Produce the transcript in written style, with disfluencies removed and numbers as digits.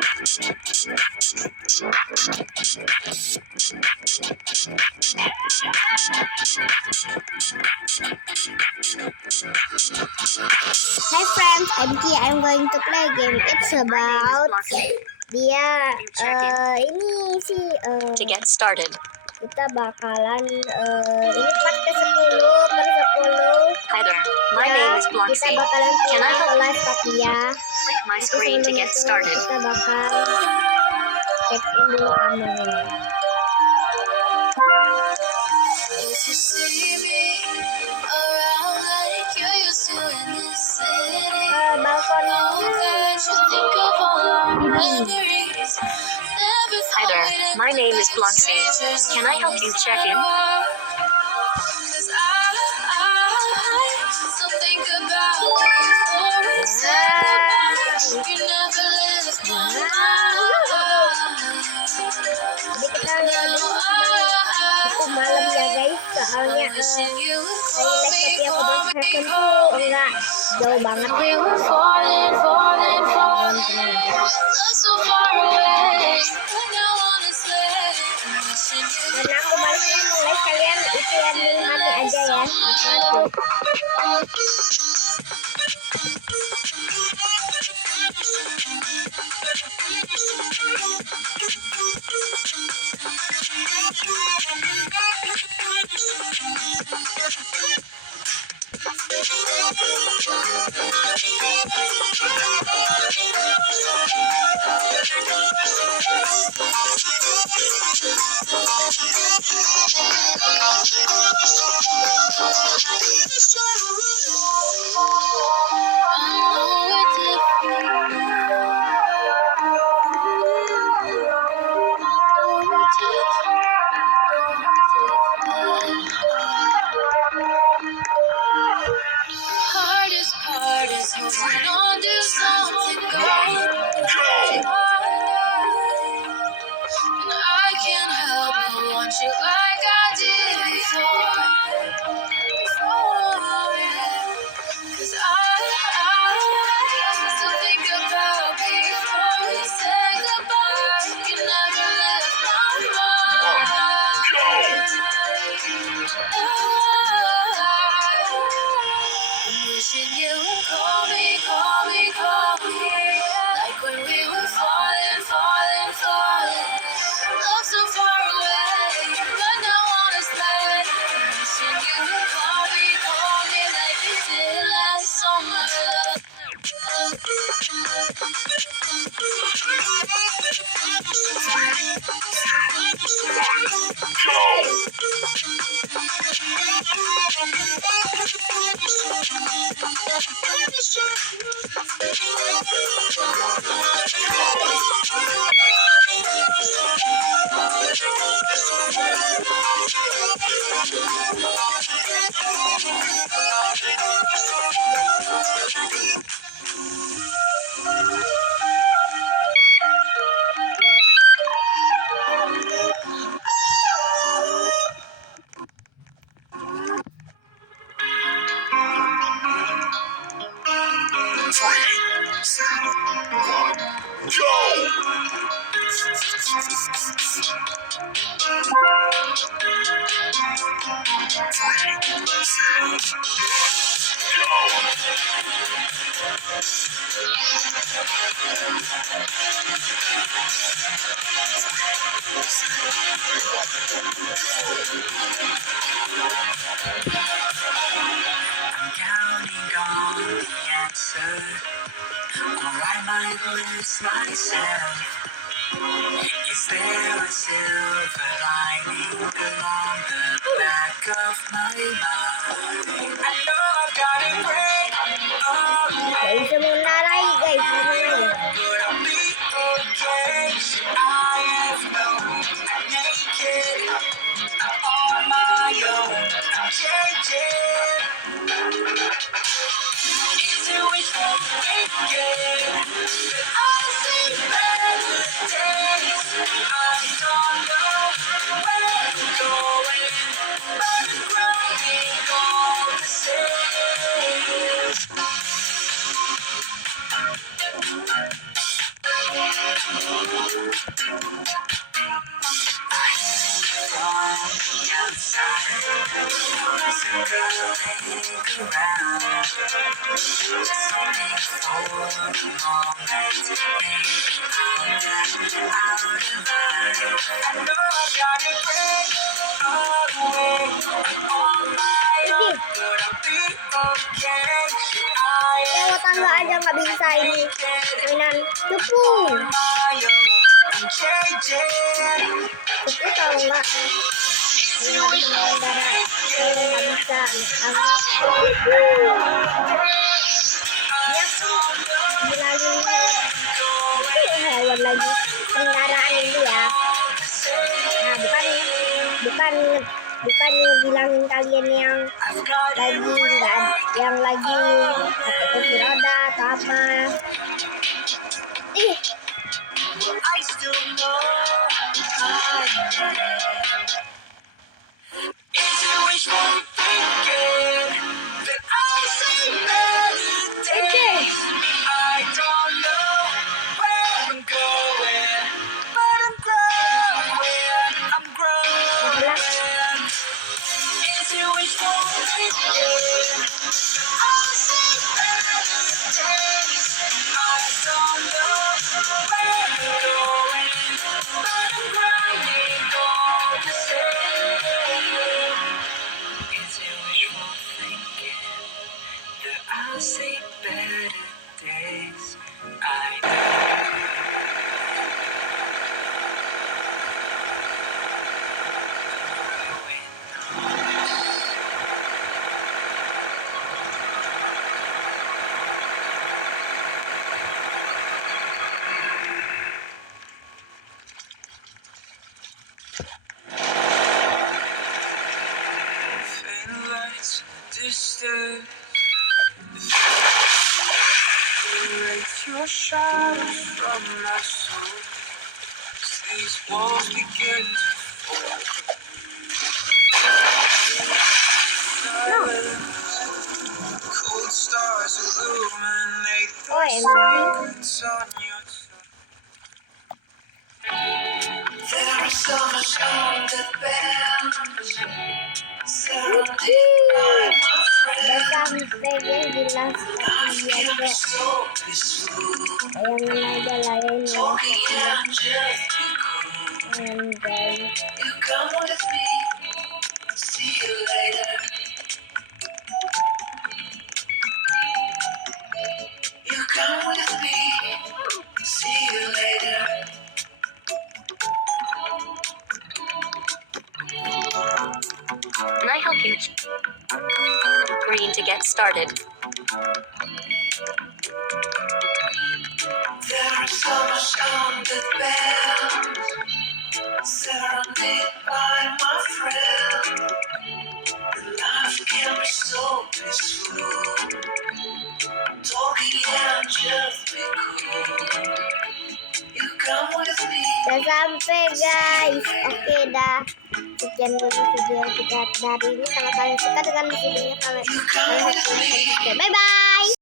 Hi friends, I'm Kia. I'm going to play a game. It's about dia ini sih To get started. kita bakalan ini part ke-10 per 10. Hi there. My name is Kita Bloxy. bakalan Can I pindah ke help? live Papia. Click my Tapi screen to sebelum get itu, started. kita bakal check in dulu kamarnya. If you see me around like you used to in this city, Balkonnya that you think of all our memories. Never Hi there. thought My name is we'd Bloxy. Can I help you check in? Cause I still think about before we said goodbye. You never left my mind. jadi kita cukup malam ya guys, soalnya dari live Papia ke Brookhaven tuh enggak jauh banget. We were falling, so far away. But now honestly, wishing you Karena aku balik ngomong guys, kalian itu ya nikmati aja ya, nikmati. hardest part is holding on to something good. And I can't help but want you like I did before. Cause I still think about before we said goodbye. You never left my mind. I'm wishing you would call me, like when we were falling. Love so far away, but now on us back. Wishing you would call me like you did last summer. I'm counting on the answer, or I might lose myself. Is there a silver lining along the back of my mind? I know I've got it great. Gak bisa mengenal lagi guys, tenang aja. But I'll be okay. I have known I'm naked. I'm on my own. I'm changing. Is it wishful thinking that I'll see better days? I don't know where I'm going, but I'm growing all the same. the outside, circling around. It's only for the moment, maybe I'll get out of line. I know I gotta get away on my own, but I'll be okay. Lewat tangga aja nggak bisa ini. Mainan cepu. Cepu tahu nggak? Ini nggak bisa main darat. Nggak bisa. Bilangin hewan lagi kendaraan itu ya. Nah bukan bilangin kalian yang lagi pakai kursi roda atau apa. Ih, I still know is it wishful thinking that I'll see better days? I don't know where I'm going, but I'm growing. Is it wishful thinking I'll see better days? I don't know where I'm going, but I'm growing all the same. Is it wishful thinking that I'll see better days? I faint lights in the distance. Erase your shadows from my soul. As these walls begin to fall. Cold stars illuminate the secrets on your tongue. There are so much haunted bells surrounded by my friends. sampai dia jelas So peaceful. bayangin aja lah ini. Talking and just be cool. Anjay. You come with me. See you later. You come with me. See you later. Can I help you? Green to get started. There are so much haunted bells surrounded by my friend. Life can be so peaceful. Talking and just be cool. You come with me. Udah sampai guys. Oke dah. Sekian dulu video kita dari ini. Kalau kalian suka dengan videonya kalian harus subscribe. Bye bye.